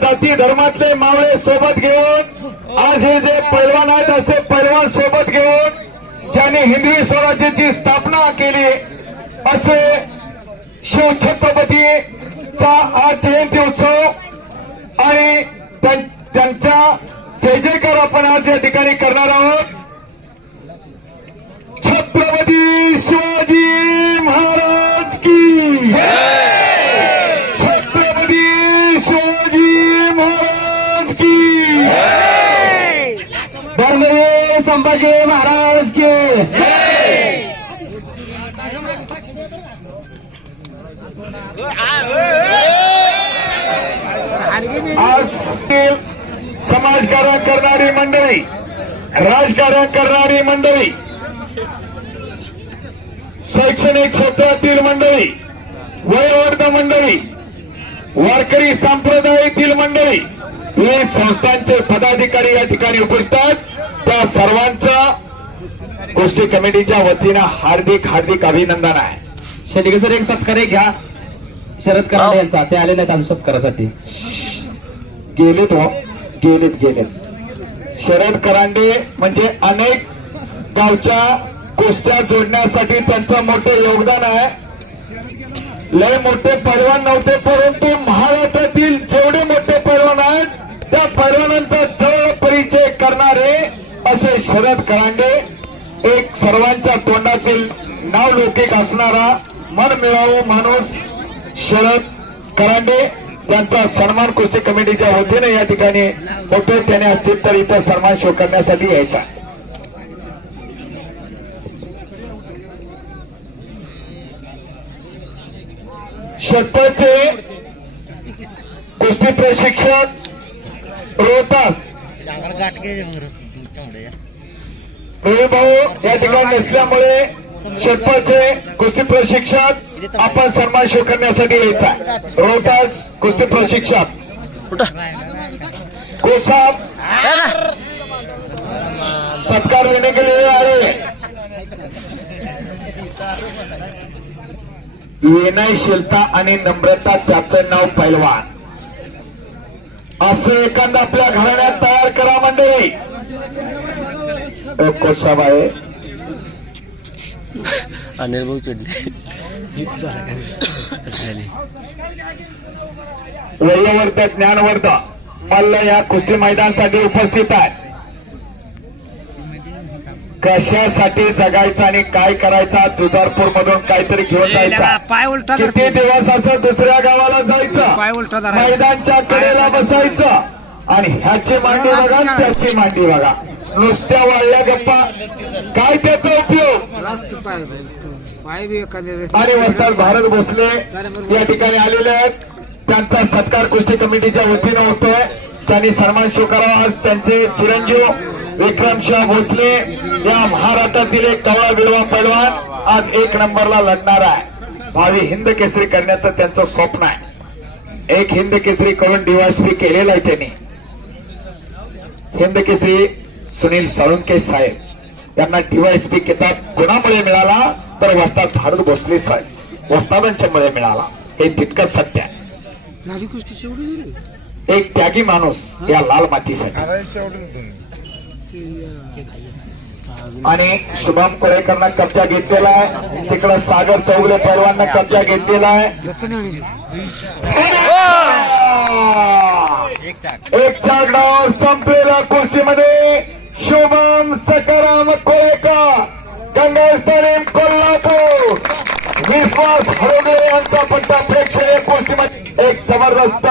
जाती धर्मातले मावळे सोबत घेऊन आज हे जे पैलवान आहेत असे पैलवान सोबत घेऊन ज्यांनी हिंदवी स्वराज्याची स्थापना केली असे शिवछत्रपतीचा आज जयंती उत्सव आणि त्यांच्या जय जयकार आपण आज या ठिकाणी करणार आहोत. संभाजी महाराज के आज समाजकारण करणारी मंडळी राजकारण करणारी मंडळी शैक्षणिक क्षेत्रातील मंडळी वयोवर्ध मंडळी वारकरी संप्रदायातील मंडळी विविध संस्थांचे पदाधिकारी या ठिकाणी उपस्थित आहेत. त्या सर्वांचं गोष्टी कमिटीच्या वतीनं हार्दिक हार्दिक अभिनंदन आहे. शेटिके सर एक सत्कार घ्या. शरद कराडे यांचा ते आले नाहीत अजून सत्कारासाठी. गेलेत हो. गेलेत गेलेत. शरद करांडे म्हणजे अनेक गावच्या गोष्ट्या जोडण्यासाठी त्यांचं मोठं योगदान आहे. लय मोठे पैलवान नव्हते परंतु महाराष्ट्रातील जेवढे मोठे पैलवान आहेत त्या पैलवानांचा जवळ परिचय करणारे असे शरद करांडे एक सर्वांच्या तोंडातील नाव लौकिक असणारा मन मिळावू माणूस शरद करांडे त्यांचा सन्मान कुस्ती कमिटीच्या वतीने या ठिकाणी होतोय. त्याने असतील तर इथं सन्मान शो करण्यासाठी यायचा. शतचे कुस्ती प्रशिक्षक रोहतास. रोहित भाऊ या ठिकाणी नसल्यामुळे शतपाचे कुस्ती प्रशिक्षक आपण सन्मान शो करण्यासाठी यायचा रोहतास कुस्ती प्रशिक्षक. कोसाब. सत्कार लेने के लिए आए. विनयशीलता आणि नम्रता त्याचं नाव पैलवान. असं एखादं आपल्या घराण्यात तयार करा मंडळी. एक कोसाब आहे. अनिल भाऊ चिडले झाली वयोवर्ध ज्ञानवर्ध मल्ल या कुस्ती मैदानासाठी उपस्थित आहे. कशासाठी जगायचं आणि काय करायचा जुजारपूर मधून काहीतरी घेऊन जायचा. पाय उलटा कर किती दिवस असं दुसऱ्या गावाला पाय जायचं. मैदानच्या कडेला बसायचं. आणि ह्याची मांडी बघा त्याची मांडी बघा. नुसत्या वाळल्या गप्पा. काय त्याचा उपयोग? आणि वस्ताद भारत भोसले या ठिकाणी आलेले आहेत. त्यांचा सत्कार कुस्ती कमिटीच्या वतीनं होतोय. त्यांनी सन्मान शो करावा आज त्यांचे चिरंजीव विक्रमशाह भोसले या महाराष्ट्रातील एक कवळा बिलवा पैलवान आज एक नंबरला लढणार आहे. भावी हिंद केसरी करण्याचं त्यांचं स्वप्न आहे. एक हिंद केसरी करून डीवायसपी केलेला आहे त्यांनी. हिंद केसरी सुनील साळुंके साहेब यांना डीवायसपी किताब कोणामुळे मिळाला? तर वस्ताद भारत भोसले साहेब. वस्तादांच्यामुळे मिळाला. हे तितकंच सत्य आहे. एक त्यागी माणूस या लाल मातीसाठी. आणि शुभम कोळेकरनं कब्जा घेतलेला आहे. तिकडं सागर चौगले पैलवांना कब्जा घेतलेला आहे. एक चाक डाव संपलेला कुस्तीमध्ये शुभम सकाराम कोळेकर. गंगास्थानी कोल्हापूर. विश्वास हरवले यांचा पट्टा प्रेक्षणीय कुस्तीमध्ये एक जबरदस्त